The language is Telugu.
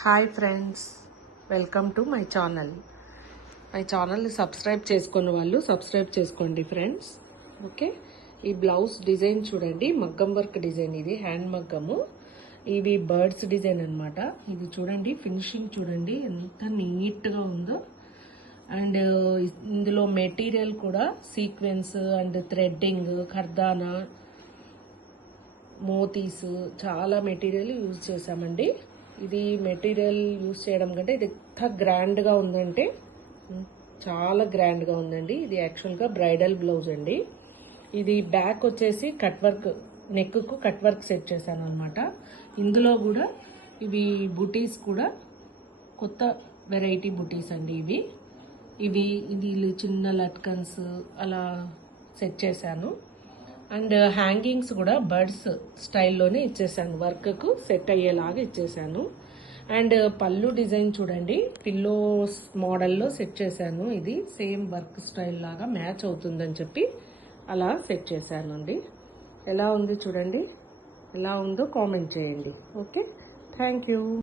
Hi friends, welcome to my channel. My ఛానల్ని సబ్స్క్రైబ్ చేసుకున్న వాళ్ళు సబ్స్క్రైబ్ చేసుకోండి ఫ్రెండ్స్. ఓకే, ఈ బ్లౌజ్ డిజైన్ చూడండి, మగ్గం వర్క్ డిజైన్. ఇది హ్యాండ్ మగ్గము. ఇవి బర్డ్స్ డిజైన్ అనమాట. ఇది చూడండి, ఫినిషింగ్ చూడండి ఎంత నీట్గా ఉందో. అండ్ ఇందులో మెటీరియల్ కూడా సీక్వెన్స్ అండ్ థ్రెడ్డింగ్, ఖర్దానా, మోతీస్, చాలా మెటీరియల్ యూజ్ చేసామండి. ఇది మెటీరియల్ యూజ్ చేయడం కంటే ఇది ఎంత గ్రాండ్గా ఉందంటే చాలా గ్రాండ్గా ఉందండి. ఇది యాక్చువల్గా బ్రైడల్ బ్లౌజ్ అండి. ఇది బ్యాక్ వచ్చేసి cut work, neck cut work set చేశాను అనమాట. ఇందులో కూడా ఇవి బుటీస్ కూడా కొత్త వెరైటీ బుటీస్ అండి. ఇది చిన్న లట్కన్స్ అలా సెట్ చేశాను. అండ్ హ్యాంగింగ్స్ కూడా బర్డ్స్ స్టైల్లోనే ఇచ్చేసాను, వర్క్కు సెట్ అయ్యేలాగా ఇచ్చేసాను. అండ్ పళ్ళు డిజైన్ చూడండి, పిల్లోస్ మోడల్లో సెట్ చేశాను. ఇది సేమ్ వర్క్ స్టైల్ లాగా మ్యాచ్ అవుతుందని చెప్పి అలా సెట్ చేశాను అండి. ఎలా ఉంది చూడండి, ఎలా ఉందో కామెంట్ చేయండి. Okay, thank you.